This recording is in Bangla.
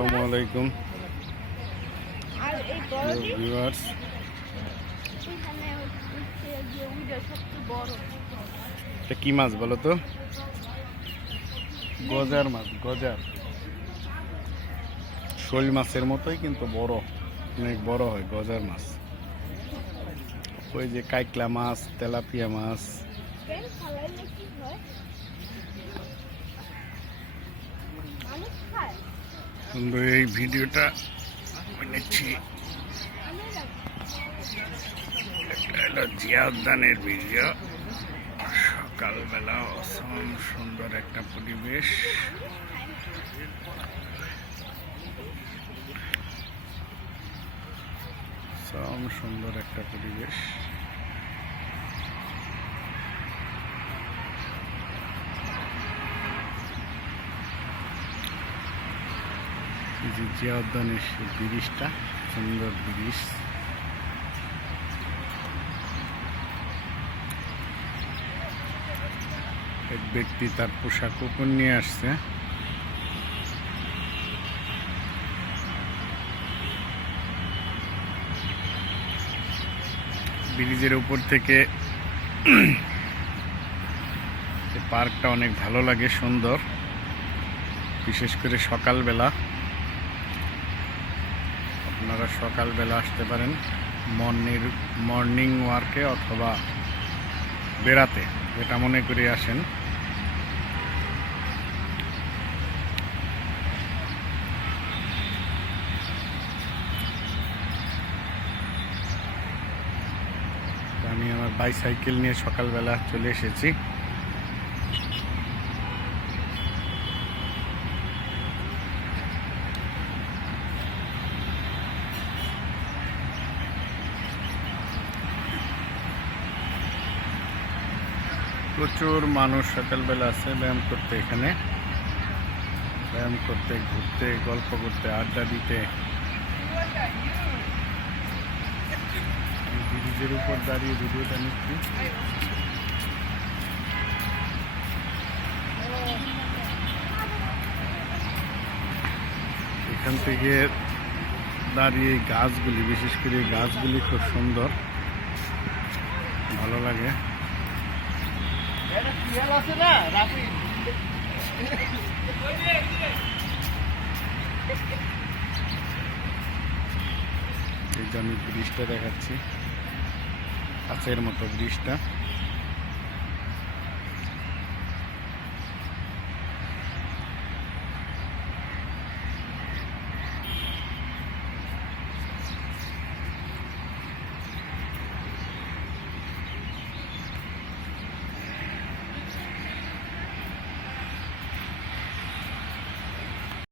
আসসালামু আলাইকুম ভিউয়ার্স। এটা কি মাছ বলো তো? গজার মাছ, গজার। শোল মাছের মতোই কিন্তু বড়, অনেক বড় হয় গজার মাছ। ওই যে কাইকলা মাছ, তেলাপিয়া মাছ। সুন্দর এই ভিডিওটা বানিয়েছি, জিয়া উদ্যানের ভিডিও। সকালবেলা অসম সুন্দর একটা পরিবেশ। সুন্দর একটা পরিবেশ। জিয়া উদ্যানের ব্রিজটা সুন্দর ব্রিজ। এক ব্যক্তি তার পোষা কুকুর নিয়ে আসছে। ব্রিজের উপর থেকে পার্কটা অনেক ভালো লাগে, সুন্দর, বিশেষ করে সকালবেলা। আপনারা সকালবেলা আসতে পারেন মর্নিং ওয়ার্কে অথবা বেড়াতে, যেটা মনে করে আসেন। আমি আমার বাইসাইকেল নিয়ে সকালবেলা চলে এসেছি। প্রচুর মানুষ সকালবেলা আছে ব্যায়াম করতে, এখানে ব্যায়াম করতে, ঘুরতে, গল্প করতে, আড্ডা দিতে। ব্রিজের উপর দাঁড়িয়ে ভিডিওটা নিচ্ছি। এখান থেকে দাঁড়িয়ে গাছগুলি, বিশেষ করে গাছগুলি খুব সুন্দর, ভালো লাগে। এই যে আমি ব্রিজটা দেখাচ্ছি, কাছের মতো ব্রিজটা।